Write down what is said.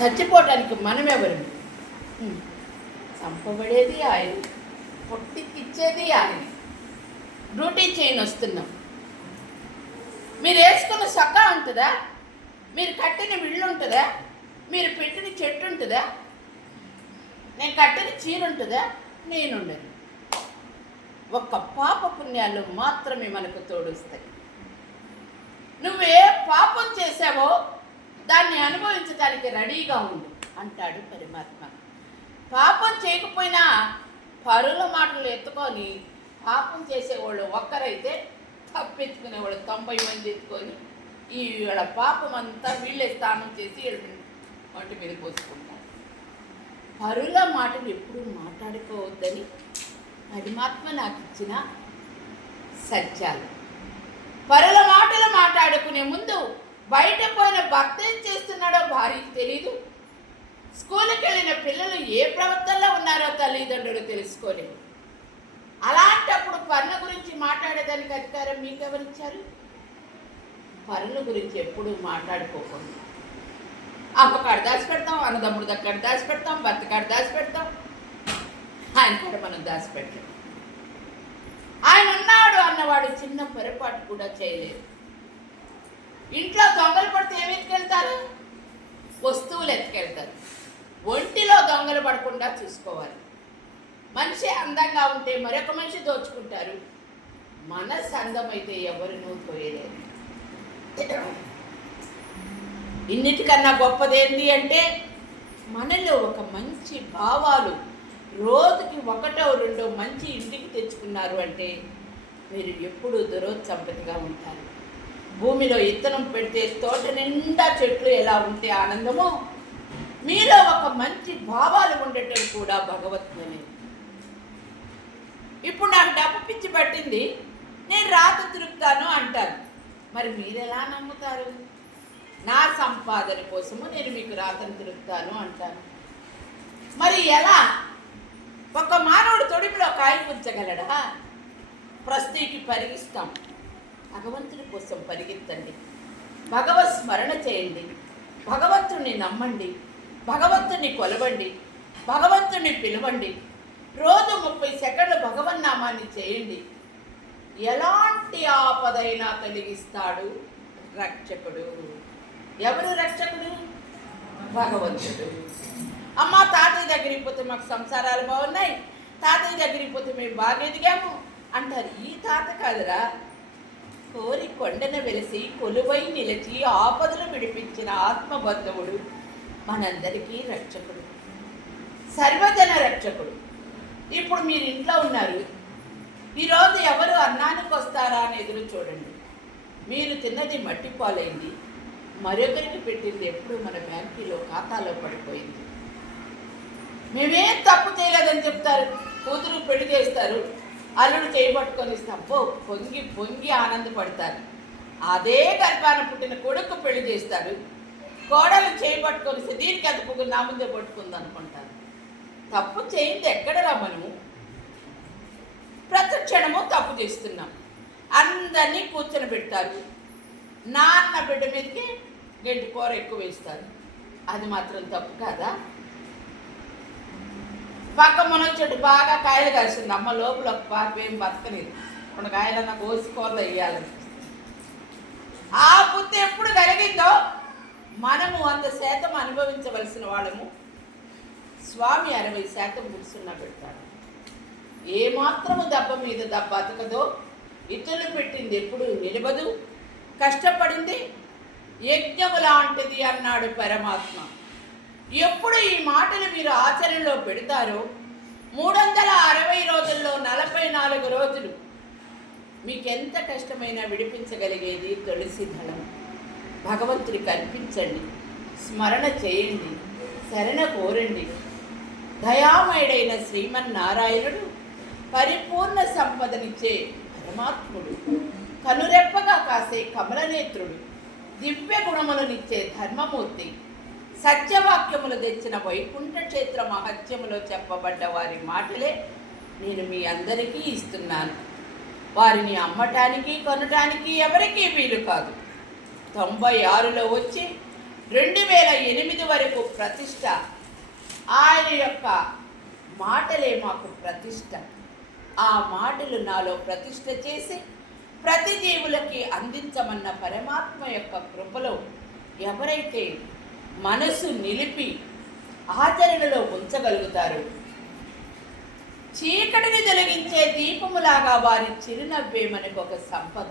చచ్చిపోవటానికి మనమెవరు? చంపబడేది ఆయన, పొట్టికిచ్చేది ఆయన. డ్యూటీ చేయని వస్తున్నాం. మీరు వేసుకున్న సొక్కా ఉంటుందా? మీరు కట్టిన ఇల్లు ఉంటుందా? మీరు పెట్టిన చెట్టు ఉంటుందా? నేను కట్టిన చీర ఉంటుందా? నేనుండను. ఒక్క పాప పుణ్యాలు మాత్రమే మనకు తోడుస్తాయి. నువ్వే పాపం చేసావో దాన్ని అనుభవించడానికి రెడీగా ఉండు అంటాడు పరమాత్మ. పాపం చేయకపోయినా పరుల మాటలు ఎత్తుకొని పాపం చేసేవాళ్ళు ఒక్కరైతే తప్పెత్తుకునేవాళ్ళు 90 మంది ఎత్తుకొని వీళ్ళ పాపం అంతా వీళ్ళే స్నానం చేసి వంటి మీద పోసుకుంటారు. పరుల మాటలు ఎప్పుడూ మాట్లాడుకోవద్దని పరమాత్మ నాకు ఇచ్చిన సత్యాలు. పరుల మాటలు మాట్లాడుకునే ముందు బయట పోయిన భర్త ఏం చేస్తున్నాడో భార్యకి తెలీదు. స్కూల్కి వెళ్ళిన పిల్లలు ఏ ప్రవర్తనలో ఉన్నారో తల్లిదండ్రులు తెలుసుకోలేదు. అలాంటప్పుడు పరుల గురించి మాట్లాడేదానికి అధికారం మీకెవరిచ్చారు? పరుల గురించి ఎప్పుడూ మాట్లాడుకోకుండా అమ్మకాడ దాచిపెడతాం, అన్నదమ్ముడు దగ్గర దాచిపెడతాం, భర్త కాడ దాచిపెడతాం, ఆయన కాడ మనం దాచిపెట్టాం. ఆయన ఉన్నాడు అన్నవాడు చిన్న పొరపాటు కూడా చేయలేదు. ఇంట్లో దొంగలు పడితే ఏమి ఎత్తుకెళ్తారు? వస్తువులు ఎత్తుకెళ్తారు. ఒంటిలో దొంగలు పడకుండా చూసుకోవాలి. మనిషి అందంగా ఉంటే మరొక మనిషి దోచుకుంటారు. మనసు అందమైతే ఎవరినూ తోయలేరు. ఇన్నిటికన్నా గొప్పదేంటి అంటే మనలో ఒక మంచి భావాలు రోజుకి 1-2 మంచి ఇంటికి తెచ్చుకున్నారు అంటే మీరు ఎప్పుడూ దురోత్సంపతిగా ఉంటారు. భూమిలో ఇత్తనం పెడితే తోట నిండా చెట్లు ఎలా ఉంటే ఆనందమో మీలో ఒక మంచి భావాలు ఉండటం కూడా భగవత్తునే. ఇప్పుడు నాకు డబ్బు పిచ్చి పట్టింది, నేను రాత తిరుగుతాను అంటారు. మరి మీరెలా నమ్ముతారు? నా సంపాదన కోసము నేను మీకు రాతను తిరుగుతాను అంటాను. మరి ఎలా? ఒక మానవుడు తొడిమిలో కాయ పుంచగలడా? ప్రస్తుతికి పరిగిస్తాం. భగవంతుడి కోసం పరిగెత్తండి. భగవత్ స్మరణ చేయండి. భగవంతుణ్ణి నమ్మండి. భగవంతుణ్ణి కొలవండి. భగవంతుణ్ణి పిలవండి. రోజు 30 సెకండ్లు భగవన్నామాన్ని చేయండి. ఎలాంటి ఆపదైనా తొలగిస్తాడు రక్షకుడు. ఎవరు రక్షకుడు? భగవంతుడు. అమ్మ తాతయ్య దగ్గరికి పోతే మాకు సంసారాలు బాగున్నాయి, తాతయ్య దగ్గరికి పోతే మేము బాగా ఎదిగాము అంటారు. ఈ తాత కాదురా, కోరి కొండన వెలిసి కొలువై నిలిచి ఆపదలు విడిపించిన ఆత్మబంధువుడు, మనందరికీ రక్షకుడు, సర్వజన రక్షకుడు. ఇప్పుడు మీరు ఇంట్లో ఉన్నారు. ఈరోజు ఎవరు అన్నానికి వస్తారా అని ఎదురు చూడండి. మీరు తిన్నది మట్టి పాలైంది, మరొకరికి పెట్టింది ఎప్పుడు మన బ్యాంకులో ఖాతాలో పడిపోయింది. మేమేం తప్పు చేయలేదని చెప్తారు. కూతురు పెళ్లి చేస్తారు, అల్లుడు చేయబట్టుకొని ఇస్తాం, పొంగి పొంగి ఆనందపడతారు. అదే గర్భాన పుట్టిన కొడుకు పెళ్లి చేస్తారు, కోడలు చేయబట్టుకొని ఇస్తే దీనికి ఎంత పొగ్గు నా ముందే పట్టుకుంది అనుకుంటారు. తప్పు చేయింది ఎక్కడరా? మనము ప్రతి క్షణము తప్పు చేస్తున్నాం. అందరినీ కూర్చొని పెడతారు. నాన్న బిడ్డ మీదకి గంటి కూర ఎక్కువ వేస్తారు. అది మాత్రం తప్పు కాదా? పక్క మునొచ్చటి బాగా కాయలు కాసింది, అమ్మ లోపల ఒక పాప ఏం బతకలేదు, 2 కాయలన్నా కోసి కూరలో వేయాలని. ఆ బుద్ధి ఎప్పుడు కలిగిందో మనము 100% అనుభవించవలసిన వాళ్ళము. స్వామి 60% గుర్సున్నా పెడతాడు. ఏమాత్రము దెబ్బ మీద దెబ్బ అతకదో, ఇతరులు పెట్టింది ఎప్పుడు నిలబదు, కష్టపడింది యజ్ఞము లాంటిది అన్నాడు పరమాత్మ. ఎప్పుడు ఈ మాటలు మీరు ఆచరణలో పెడతారో 360 రోజుల్లో 44 రోజులు మీకెంత కష్టమైనా విడిపించగలిగేది తులసి దళం. భగవంతుడికి అర్పించండి, స్మరణ చేయండి, శరణ కోరండి. దయామయుడైన శ్రీమన్నారాయణుడు పరిపూర్ణ సంపదనిచ్చే పరమాత్ముడు, కనురెప్పగా కాసే కమలనేత్రుడు, దివ్య గుణములనిచ్చే ధర్మమూర్తి, సత్యవాక్యములు తెచ్చిన వైకుంఠ క్షేత్ర మహత్యములో చెప్పబడ్డ వారి మాటలే నేను మీ అందరికీ ఇస్తున్నాను. వారిని అమ్మటానికి కొనటానికి ఎవరికీ వీలు కాదు. 96లో వచ్చి 2008 వరకు ప్రతిష్ట. ఆయన యొక్క మాటలే మాకు ప్రతిష్ట. ఆ మాటలు నాలో ప్రతిష్ట చేసి ప్రతి జీవులకి అందించమన్న పరమాత్మ యొక్క కృపలో ఎవరైతే మనసు నిలిపి ఆచరణలో ఉంచగలుగుతారో, చీకటిని తొలగించే దీపములాగా వారి చిరునవ్వే మనకు ఒక సంపద.